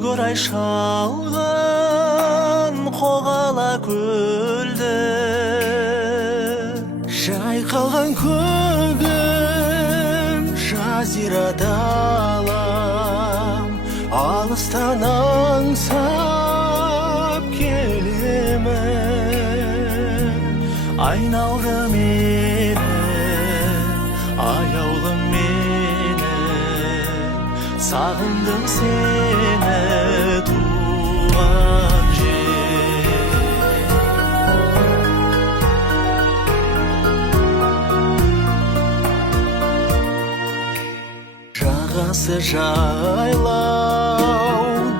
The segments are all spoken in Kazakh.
көгөр ай шалған қоғала көлді, жайқалған көгім жазирада алам, алыстан аңсап келемін. Айналды мені аяулым, мені сағындым сені туған жер. Жағасы жайлау,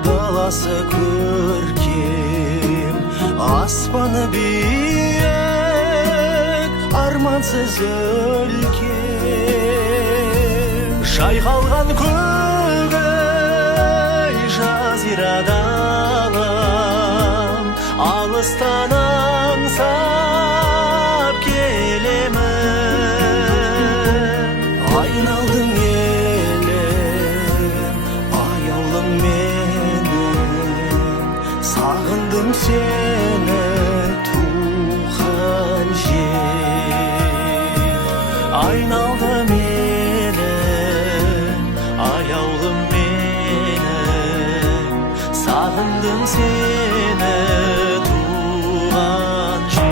даласы көркем, аспаны биік, армансыз өлкем. Жайқалған көгай жазирада алам, алыстан аңсап келемін. Айналдым елім, аяулым менің, сағындым сені туған жер. Айналдым елім, аяулым менің, сағындым сені туған жер.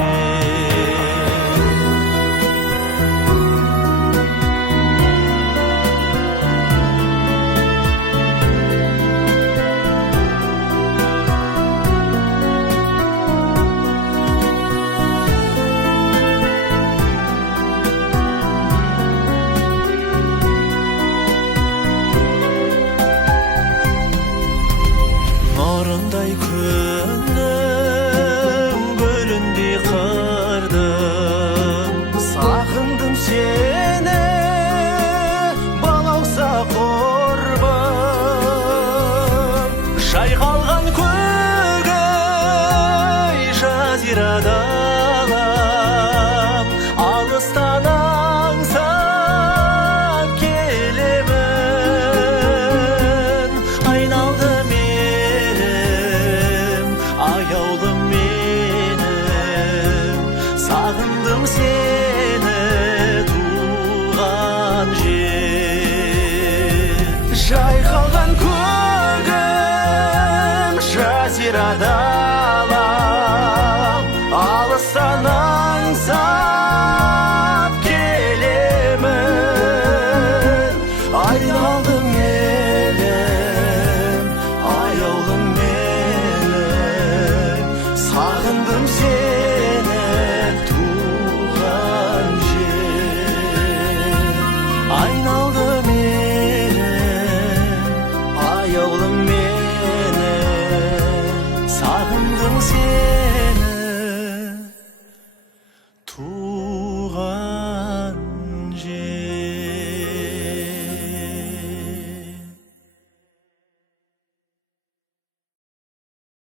Нұрындай күннің гүліндей қырдым, сағындым сені балауса құрбым. Жайқалған көгай жазирада